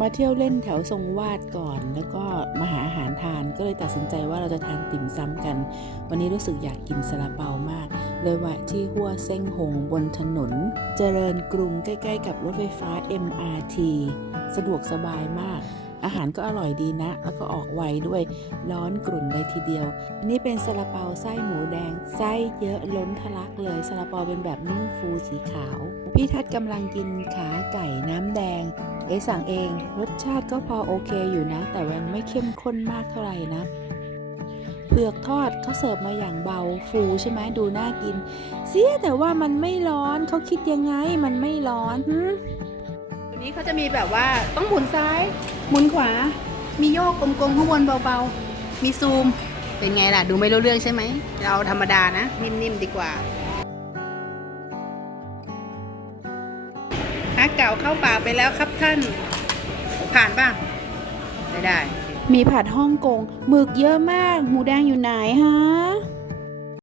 มาเที่ยวเล่นแถวทรงวาดก่อน แล้วก็มาหาอาหารทานก็เลยตัดสินใจว่าเราจะทานติ่มซำกัน วันนี้รู้สึกอยากกินซาลาเปามาก เลยแวะที่หัวเส้งหงบนถนน เจริญกรุงใกล้ๆกับรถไฟฟ้า MRT สะดวกสบายมาก อาหารก็อร่อยดีนะ แล้วก็ออกไวด้วยร้อนกรุ่นเลยทีเดียวอันนี้เป็นซาลาเปาไส้หมูแดง ไส้เยอะล้นทะลักเลยซาลาเปาเป็นแบบนุ่มฟูสีขาว พี่ทัดกำลังกินขาไก่น้ำแดง เอสั่งเอง รสชาติก็พอโอเคอยู่นะ แต่ยังไม่เข้มข้นมากเท่าไหร่นะเปลือกทอดเขาเสิร์ฟมาอย่างเบาฟูใช่ไหมดูน่ากิน เสียแต่ว่ามันไม่ร้อนเขาคิดยังไงมันไม่ร้อนตัวนี้เขาจะมีแบบว่าต้องหมุนซ้ายหมุนขวา มีโยกกลมๆข้างบนเบาๆ มีซูม เป็นไงล่ะ ดูไม่รู้เรื่องใช่ไหม เราธรรมดานะ นิ่มๆดีกว่า ฮักเก่าเข้าป่าไปแล้วครับท่าน ผ่านป่ะไม่ได้ มีผัดฮ่องกงหมึกเยอะมาก หมูแดงอยู่ไหนฮะ